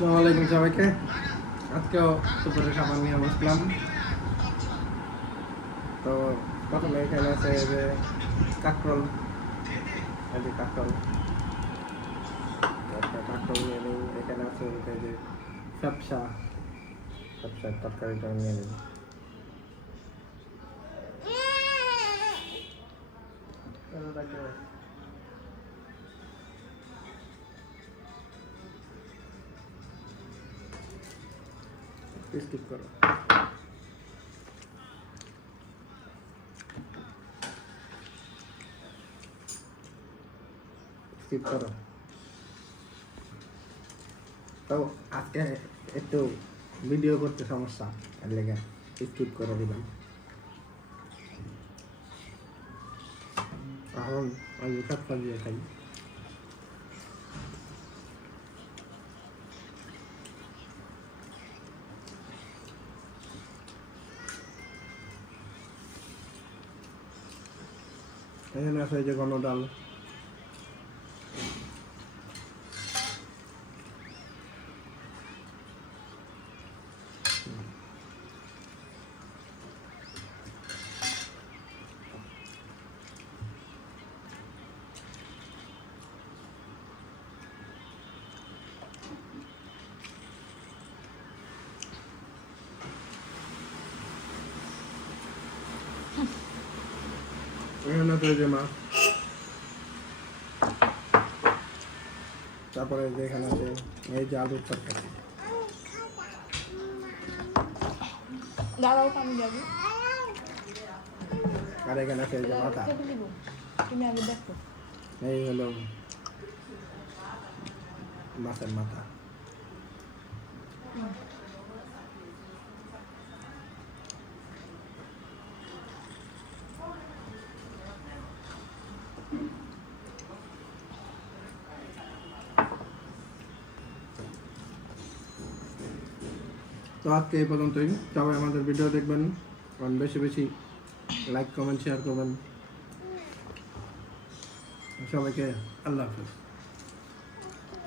আসসালামু আলাইকুম সবাইকে। আজকেও দুপুরের খাবার নিয়ে বসলাম। তো প্রথমে এখানে আছে যে কাঁকরোল, কাঁকরোল নিয়ে নিই। এখানে আছে যে ফ্যাপসার তরকারিটা নিয়ে নিই। স্কিপ করো। তো আজকে একটু ভিডিও করতে সমস্যা, এর লেগে স্কিপ করে দিলাম। এখন আমি ফ্যাপসা দিয়ে খাই। এখানে আছে যে ঘন ডাল, এখানে আছে যে মাছ, তারপরে এখানে আছে এই যে আলুর তরকারি। আর এখানে আছে এই যে মাথা, এই হলো মাছের মাথা। তো আজকে এই পর্যন্তই। সবাই আমাদের ভিডিও দেখবেন, বেশি বেশি লাইক কমেন্ট শেয়ার করবেন। সবাইকে আল্লাহ হাফেজ।